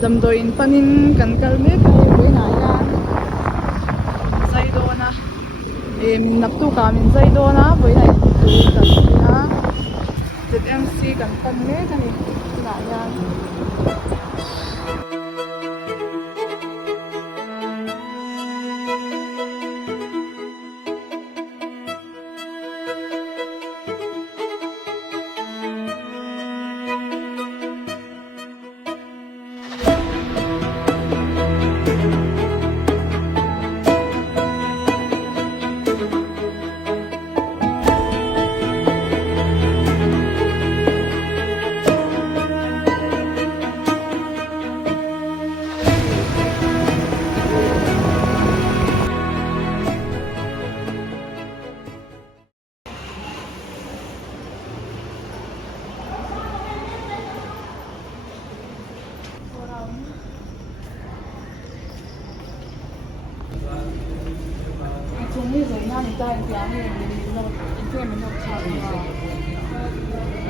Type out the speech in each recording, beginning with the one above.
Damdawi in panin kan kalme kay boy na yan zaido na naptu kamin zaido na boy na tu na ZMC kan panme kani na yan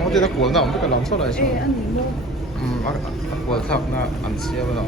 我记得果那我们这个蓝色的是，果它那很鲜了。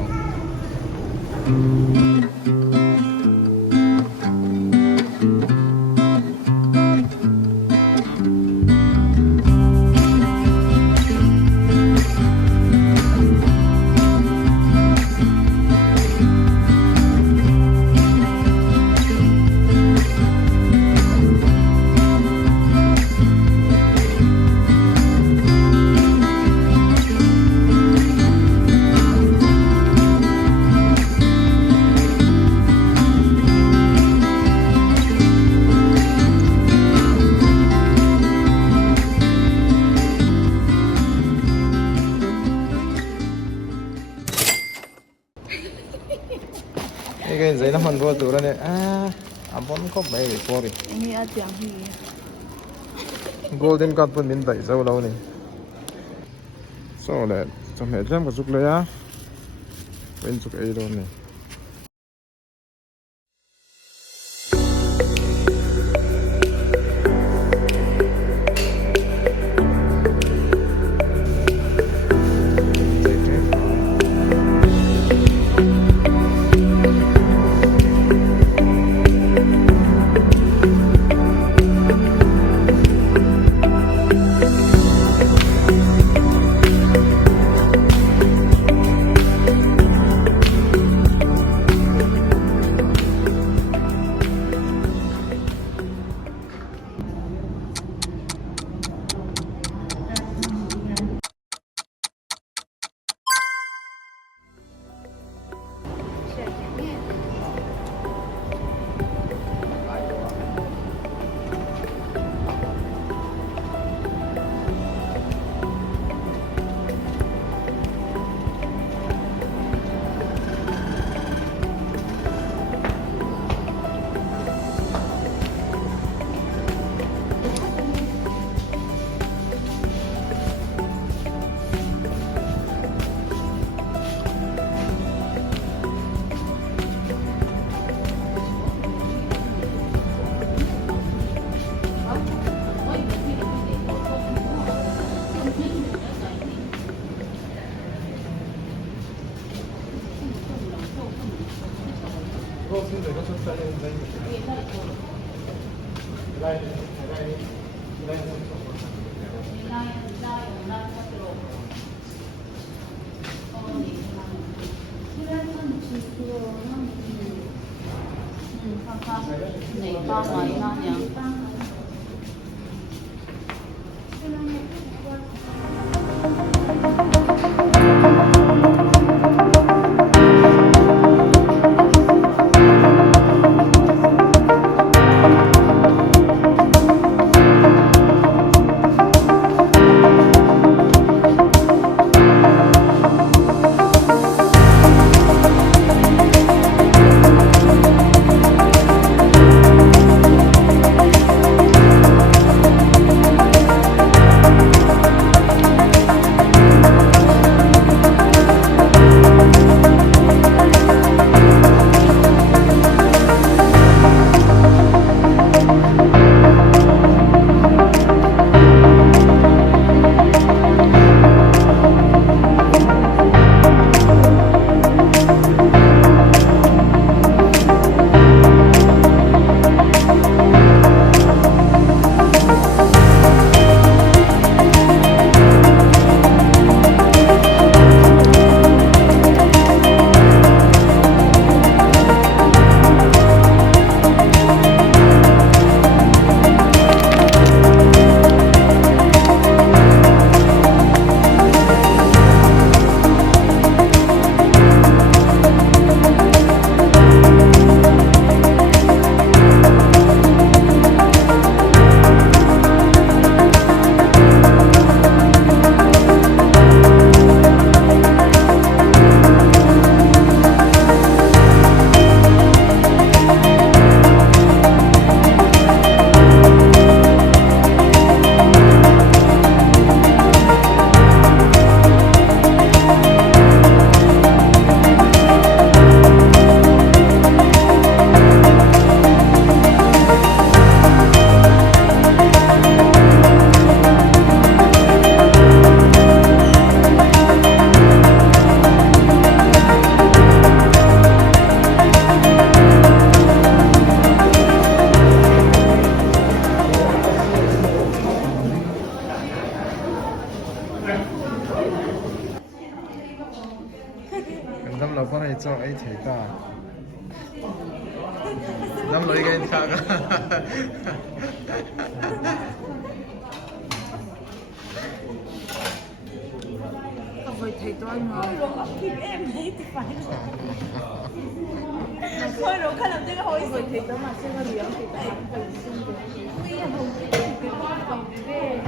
cái giấy nó hoàn vô tủ ra đây bốn có bảy để qua đi golden cup pun min bảy dâu lâu này sau này trong hệ trăm có chục lấy á bên chục ấy luôn này cho ấy thấy ta năm lấy cái khác Vậy thấy tôi mà em thấy thì phải thôi rồi khá làm cái hồi vậy thấy tôi mà xem cái gì thì phải phải xem được bây giờ không cái con về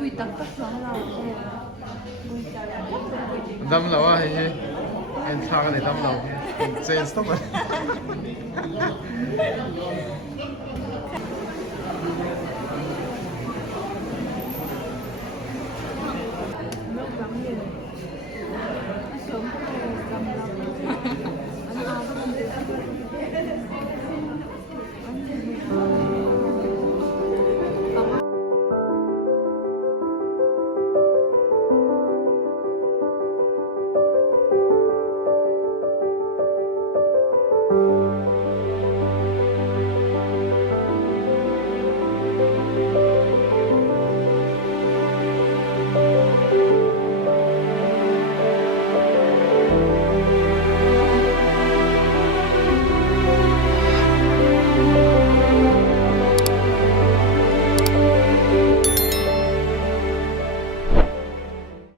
vì tắc tất nó là đâm lâu à hay em khác này đâm lâu chơi stop rồi